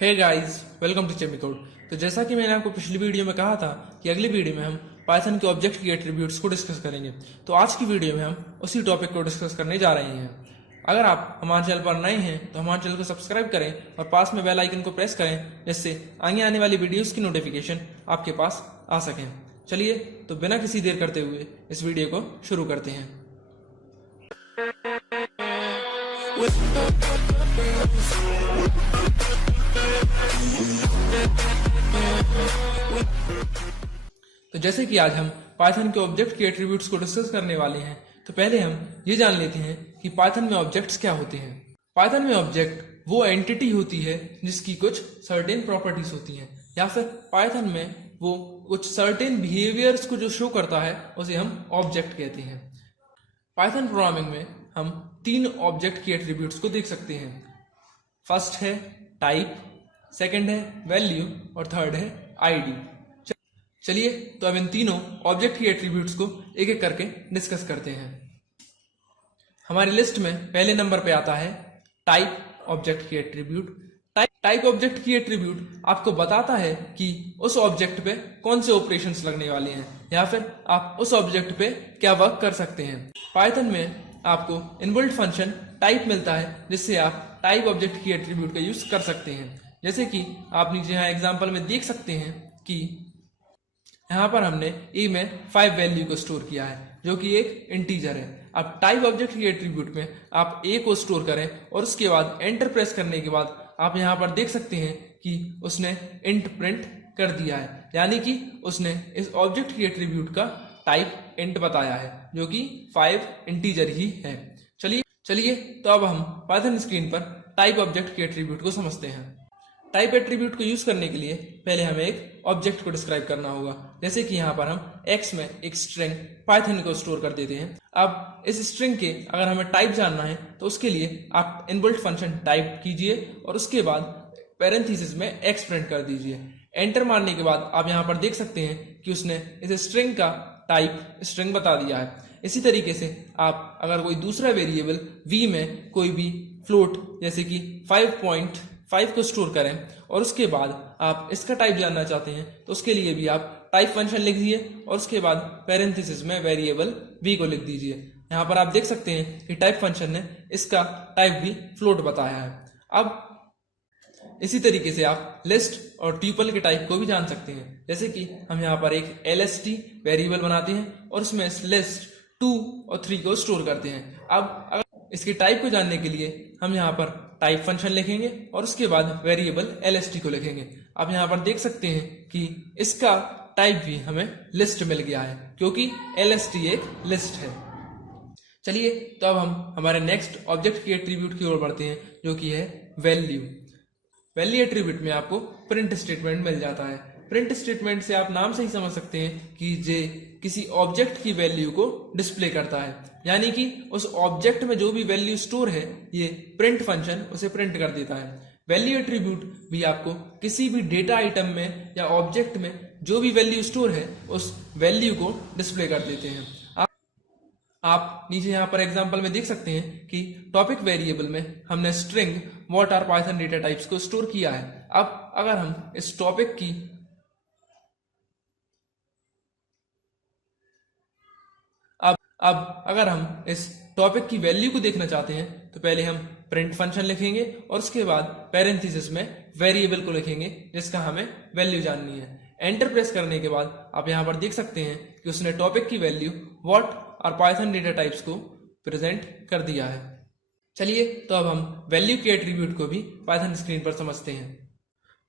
Hey guys, welcome to Chemi Code. तो जैसा कि मैंने आपको पिछली वीडियो में कहा था कि अगली वीडियो में हम पाइथन के ऑब्जेक्ट की एट्रीब्यूट्स को डिस्कस करेंगे, तो आज की वीडियो में हम उसी टॉपिक को डिस्कस करने जा रहे हैं। अगर आप हमारे चैनल पर नए हैं तो हमारे चैनल को सब्सक्राइब करें और पास में बेल आइकन को प्रेस करें, जिससे आगे आने वाली वीडियोस की नोटिफिकेशन आपके पास आ सकें। चलिए, तो बिना किसी देर करते हुए इस वीडियो को शुरू करते हैं। तो जैसे कि आज हम पाइथन के ऑब्जेक्ट के एट्रीब्यूट्स को डिस्कस करने वाले हैं, तो पहले हम ये जान लेते हैं कि पाइथन में ऑब्जेक्ट्स क्या होते हैं। पाइथन में ऑब्जेक्ट वो एंटिटी होती है जिसकी कुछ सर्टेन प्रॉपर्टीज होती हैं, या फिर पाइथन में वो कुछ सर्टेन बिहेवियर्स को जो शो करता है उसे हम ऑब्जेक्ट कहते हैं। पाइथन प्रोग्रामिंग में हम तीन ऑब्जेक्ट की एट्रीब्यूट्स को देख सकते हैं। फर्स्ट है टाइप, सेकंड है वैल्यू और थर्ड है आईडी। चलिए, तो अब इन तीनों ऑब्जेक्ट की एट्रीब्यूट्स को एक एक करके डिस्कस करते हैं। हमारी लिस्ट में पहले नंबर पे आता है टाइप ऑब्जेक्ट की एट्रीब्यूट। टाइप ऑब्जेक्ट की एट्रीब्यूट आपको बताता है कि उस ऑब्जेक्ट पे कौन से ऑपरेशंस लगने वाले हैं, या फिर आप उस ऑब्जेक्ट पे क्या वर्क कर सकते हैं। पाइथन में आपको इनबिल्ट फंक्शन टाइप मिलता है, जिससे आप टाइप ऑब्जेक्ट की एट्रीब्यूट का यूज कर सकते हैं। जैसे कि आप नीचे यहाँ एग्जाम्पल में देख सकते हैं कि यहाँ पर हमने ए में 5 वैल्यू को स्टोर किया है, जो कि एक इंटीजर है। अब टाइप ऑब्जेक्ट की एट्रीब्यूट में आप ए को स्टोर करें और उसके बाद एंटर प्रेस करने के बाद आप यहाँ पर देख सकते हैं कि उसने इंट प्रिंट कर दिया है, यानी कि उसने इस ऑब्जेक्ट की एट्रीब्यूट का टाइप इंट बताया है, जो कि 5 इंटीजर ही है। चलिए, तो अब हम पाइथन स्क्रीन पर टाइप ऑब्जेक्ट की एट्रीब्यूट को समझते हैं। टाइप एट्रीब्यूट को यूज करने के लिए पहले हमें एक ऑब्जेक्ट को डिस्क्राइब करना होगा। जैसे कि यहाँ पर हम एक्स में एक स्ट्रिंग पाइथन को स्टोर कर देते हैं। अब इस स्ट्रिंग के अगर हमें टाइप जानना है तो उसके लिए आप इनबिल्ट फंक्शन टाइप कीजिए और उसके बाद पैरेंथेसिस में एक्स प्रिंट कर दीजिए। एंटर मारने के बाद आप यहाँ पर देख सकते हैं कि उसने इस स्ट्रिंग का टाइप स्ट्रिंग बता दिया है। इसी तरीके से आप अगर कोई दूसरा वेरिएबल v में कोई भी फ्लोट जैसे कि 5.5 को स्टोर करें और उसके बाद आप इसका टाइप जानना चाहते हैं, तो उसके लिए भी आप टाइप फंक्शन लिख दीजिए और उसके बाद पैरेंथेसिस में वेरिएबल v को लिख दीजिए। यहाँ पर आप देख सकते हैं कि टाइप फंक्शन ने इसका टाइप भी फ्लोट बताया है। अब इसी तरीके से आप लिस्ट और ट्यूपल के टाइप को भी जान सकते हैं। जैसे कि हम यहाँ पर एक lst वेरिएबल बनाते हैं और उसमें लिस्ट 2 और 3 को स्टोर करते हैं। अब अगर इसके टाइप को जानने के लिए हम यहाँ पर टाइप फंक्शन लिखेंगे और उसके बाद वेरिएबल lst को लिखेंगे। आप यहाँ पर देख सकते हैं कि इसका टाइप भी हमें लिस्ट मिल गया है, क्योंकि lst एक लिस्ट है। चलिए, तो अब हम हमारे नेक्स्ट ऑब्जेक्ट की एट्रीब्यूट की ओर बढ़ते हैं, जो कि है वैल्यू। वैल्यू एट्रीब्यूट में आपको प्रिंट स्टेटमेंट मिल जाता है। प्रिंट स्टेटमेंट से आप नाम से ही समझ सकते हैं कि ये किसी ऑब्जेक्ट की वैल्यू को डिस्प्ले करता है, यानी कि उस ऑब्जेक्ट में जो भी वैल्यू स्टोर है ये प्रिंट फंक्शन उसे प्रिंट कर देता है। वैल्यू एट्रीब्यूट भी आपको किसी भी डेटा आइटम में या ऑब्जेक्ट में जो भी वैल्यू स्टोर है उस वैल्यू को डिस्प्ले कर देते हैं। आप नीचे यहाँ पर एग्जांपल में देख सकते हैं कि टॉपिक वेरिएबल में हमने string what are Python data types को स्टोर किया है। अब अगर हम इस टॉपिक की अगर हम इस टॉपिक की वैल्यू को देखना चाहते हैं तो पहले हम प्रिंट फंक्शन लिखेंगे और उसके बाद पैरेंथेसिस में वेरिएबल को लिखेंगे जिसका हमें वैल्यू जाननी है। एंटर प्रेस करने के बाद आप यहाँ पर देख सकते हैं कि उसने टॉपिक की वैल्यू व्हाट और पाइथन डेटा टाइप्स को प्रेजेंट कर दिया है। चलिए, तो अब हम वैल्यू के एट्रीब्यूट को भी पाइथन स्क्रीन पर समझते हैं।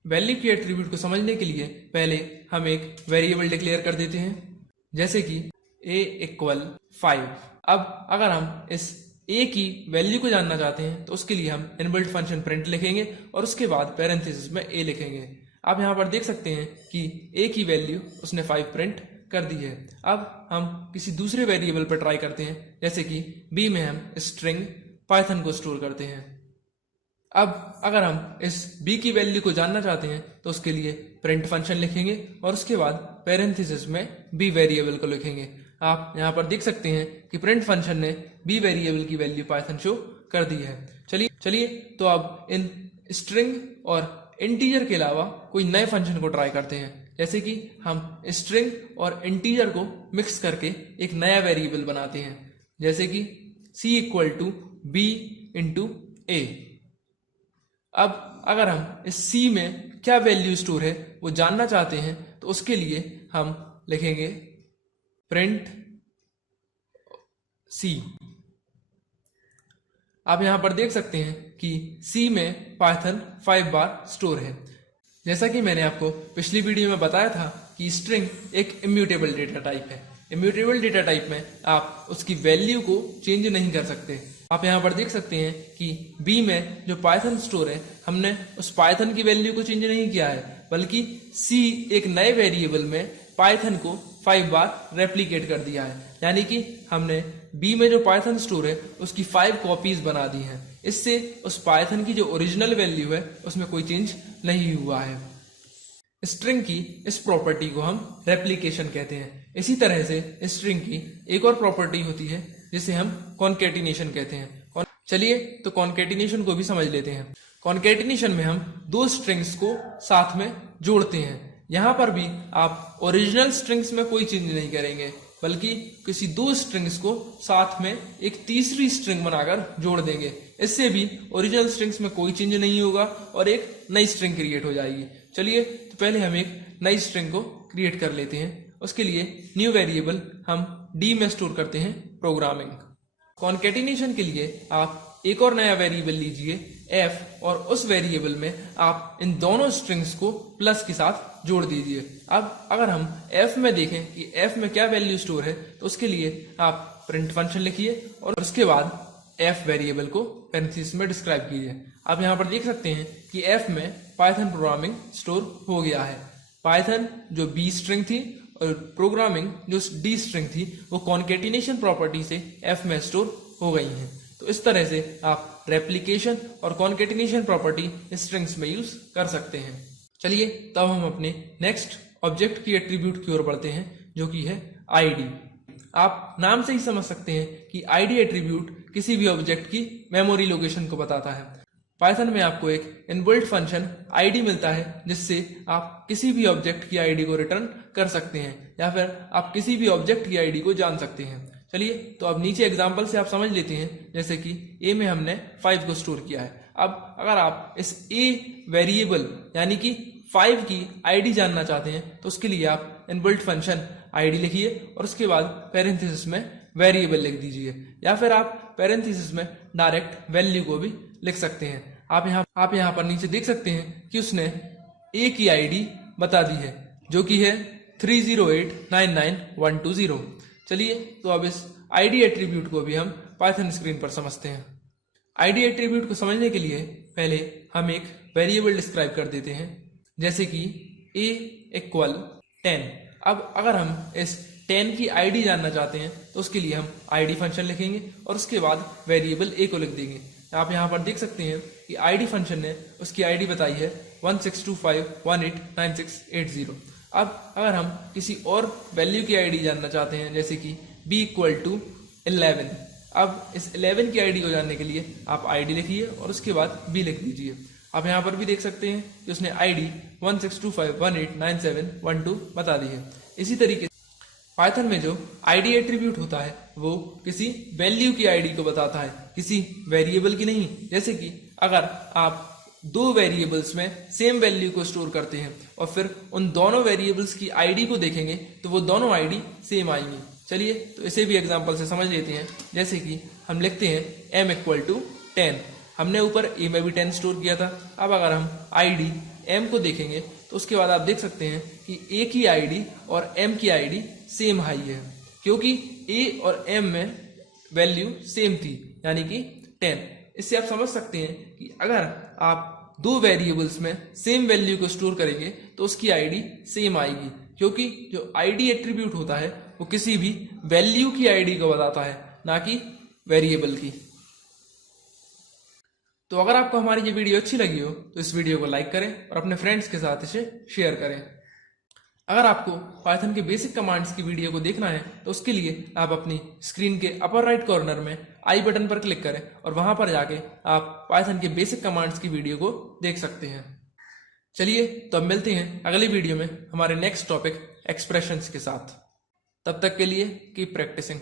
वैल्यू के एट्रीब्यूट को समझने के लिए पहले हम एक वेरिएबल डिक्लेयर कर देते हैं, जैसे कि a इक्वल 5। अब अगर हम इस a की वैल्यू को जानना चाहते हैं तो उसके लिए हम इनबिल्ट फंक्शन प्रिंट लिखेंगे और उसके बाद पैरेंथेसिस में a लिखेंगे। आप यहाँ पर देख सकते हैं कि a की वैल्यू उसने 5 प्रिंट कर दी है। अब हम किसी दूसरे वेरिएबल पर ट्राई करते हैं, जैसे कि b में हम स्ट्रिंग पाइथन को स्टोर करते हैं। अब अगर हम इस b की वैल्यू को जानना चाहते हैं तो उसके लिए प्रिंट फंक्शन लिखेंगे और उसके बाद पैरेंथेसिस में b वेरिएबल को लिखेंगे। आप यहाँ पर देख सकते हैं कि प्रिंट फंक्शन ने b वेरिएबल की वैल्यू पाइथन शो कर दी है। चलिए, तो अब इन स्ट्रिंग और इंटीजर के अलावा कोई नए फंक्शन को ट्राई करते हैं, जैसे कि हम स्ट्रिंग और इंटीजर को मिक्स करके एक नया वेरिएबल बनाते हैं, जैसे कि c equal to B into A. अब अगर हम इस c में क्या वैल्यू स्टोर है वो जानना चाहते हैं तो उसके लिए हम लिखेंगे प्रिंट c। आप यहां पर देख सकते हैं कि C में पाइथन 5 बार स्टोर है। जैसा कि मैंने आपको पिछली वीडियो में बताया था कि स्ट्रिंग एक इम्यूटेबल डेटा टाइप है। इम्यूटेबल डेटा टाइप में आप उसकी वैल्यू को चेंज नहीं कर सकते। आप यहाँ पर देख सकते हैं कि B में जो पाइथन स्टोर है, हमने उस पाइथन की वैल्यू को चेंज नहीं किया है, बल्कि C एक नए वेरिएबल में पाइथन को 5 बार रेप्लिकेट कर दिया है। यानी कि हमने B में जो पाइथन स्टोर है उसकी 5 कॉपीज बना दी हैं। इससे उस पाइथन की जो ओरिजिनल वैल्यू है उसमें कोई चेंज नहीं हुआ है। स्ट्रिंग की इस प्रॉपर्टी को हम रेप्लिकेशन कहते हैं। इसी तरह से स्ट्रिंग की एक और प्रॉपर्टी होती है जिसे हम कॉन्केटिनेशन कहते हैं। चलिए तो कॉन्केटिनेशन को भी समझ लेते हैं। कॉन्केटिनेशन में हम दो स्ट्रिंग्स को साथ में जोड़ते हैं। यहाँ पर भी आप ओरिजिनल स्ट्रिंग्स में कोई चेंज नहीं करेंगे, बल्कि किसी दो स्ट्रिंग्स को साथ में एक तीसरी स्ट्रिंग बनाकर जोड़ देंगे। इससे भी ओरिजिनल स्ट्रिंग्स में कोई चेंज नहीं होगा और एक नई स्ट्रिंग क्रिएट हो जाएगी। चलिए तो पहले हम एक नई स्ट्रिंग को क्रिएट कर लेते हैं। उसके लिए न्यू वेरिएबल हम डी में स्टोर करते हैं प्रोग्रामिंग। कॉन्केटिनेशन के लिए आप एक और नया वेरिएबल लीजिए f और उस वेरिएबल में आप इन दोनों स्ट्रिंग्स को प्लस के साथ जोड़ दीजिए। अब अगर हम f में देखें कि f में क्या वैल्यू स्टोर है तो उसके लिए आप प्रिंट फंक्शन लिखिए और उसके बाद f वेरिएबल को पैरेंथेसिस में डिस्क्राइब कीजिए। आप यहाँ पर देख सकते हैं कि f में पाइथन प्रोग्रामिंग स्टोर हो गया है। पाइथन जो b स्ट्रिंग थी और प्रोग्रामिंग जो d स्ट्रिंग थी वो कॉन्केटिनेशन प्रॉपर्टी से f में स्टोर हो गई हैं। तो इस तरह से आप रेप्लिकेशन और कॉन्केटिनेशन प्रॉपर्टी स्ट्रिंग्स में यूज कर सकते हैं। चलिए तब हम अपने नेक्स्ट ऑब्जेक्ट की एट्रीब्यूट की ओर बढ़ते हैं, जो कि है आईडी। आप नाम से ही समझ सकते हैं कि आईडी एट्रीब्यूट किसी भी ऑब्जेक्ट की मेमोरी लोकेशन को बताता है। पाइथन में आपको एक इनबिल्ट फंक्शन आईडी मिलता है, जिससे आप किसी भी ऑब्जेक्ट की आईडी को रिटर्न कर सकते हैं या फिर आप किसी भी ऑब्जेक्ट की आईडी को जान सकते हैं। चलिए तो अब नीचे एग्जांपल से आप समझ लेते हैं। जैसे कि a में हमने 5 को स्टोर किया है। अब अगर आप इस a वेरिएबल यानी कि 5 की आईडी जानना चाहते हैं तो उसके लिए आप इनबिल्ट फंक्शन आईडी लिखिए और उसके बाद पैरेंथेसिस में वेरिएबल लिख दीजिए, या फिर आप पैरेंथेसिस में डायरेक्ट वैल्यू को भी लिख सकते हैं। आप यहाँ पर नीचे देख सकते हैं कि उसने a की आईडी बता दी है, जो कि है 308999120। चलिए तो अब इस आईडी एट्रीब्यूट को भी हम पाइथन स्क्रीन पर समझते हैं। आईडी एट्रीब्यूट को समझने के लिए पहले हम एक वेरिएबल डिस्क्राइब कर देते हैं, जैसे कि a इक्वल 10। अब अगर हम इस 10 की आईडी जानना चाहते हैं तो उसके लिए हम आईडी फंक्शन लिखेंगे और उसके बाद वेरिएबल a को लिख देंगे। आप यहाँ पर देख सकते हैं कि आईडी फंक्शन ने उसकी आईडी बताई है 1625189680। अब अगर हम किसी और वैल्यू की आईडी जानना चाहते हैं, जैसे कि b इक्वल टू 11। अब इस 11 की आईडी को जानने के लिए आप आईडी लिखिए और उसके बाद b लिख दीजिए। आप यहाँ पर भी देख सकते हैं कि उसने आईडी 1625189712 बता दी है। इसी तरीके से पाइथन में जो आईडी एट्रीब्यूट होता है वो किसी वैल्यू की आईडी को बताता है, किसी वेरिएबल की नहीं। जैसे कि अगर आप दो वेरिएबल्स में सेम वैल्यू को स्टोर करते हैं और फिर उन दोनों वेरिएबल्स की आईडी को देखेंगे तो वो दोनों आईडी सेम आएंगी। चलिए तो इसे भी एग्जांपल से समझ लेते हैं। जैसे कि हम लिखते हैं m इक्वल टू 10। हमने ऊपर a में भी 10 स्टोर किया था। अब अगर हम आईडी m को देखेंगे तो उसके बाद आप देख सकते हैं कि a की आईडी और m की आईडी सेम हाई है, क्योंकि a और m में वैल्यू सेम थी, यानी कि 10। इससे आप समझ सकते हैं कि अगर आप दो वेरिएबल्स में सेम वैल्यू को स्टोर करेंगे तो उसकी आईडी सेम आएगी, क्योंकि जो आईडी एट्रीब्यूट होता है वो किसी भी वैल्यू की आईडी को बताता है, ना कि वेरिएबल की। तो अगर आपको हमारी ये वीडियो अच्छी लगी हो तो इस वीडियो को लाइक करें और अपने फ्रेंड्स के साथ इसे शेयर करें। अगर आपको पाइथन के बेसिक कमांड्स की वीडियो को देखना है तो उसके लिए आप अपनी स्क्रीन के अपर राइट कॉर्नर में आई बटन पर क्लिक करें और वहां पर जाके आप पाइथन के बेसिक कमांड्स की वीडियो को देख सकते हैं। चलिए तो अब मिलते हैं अगली वीडियो में हमारे नेक्स्ट टॉपिक एक्सप्रेशंस के साथ। तब तक के लिए कीप प्रैक्टिसिंग।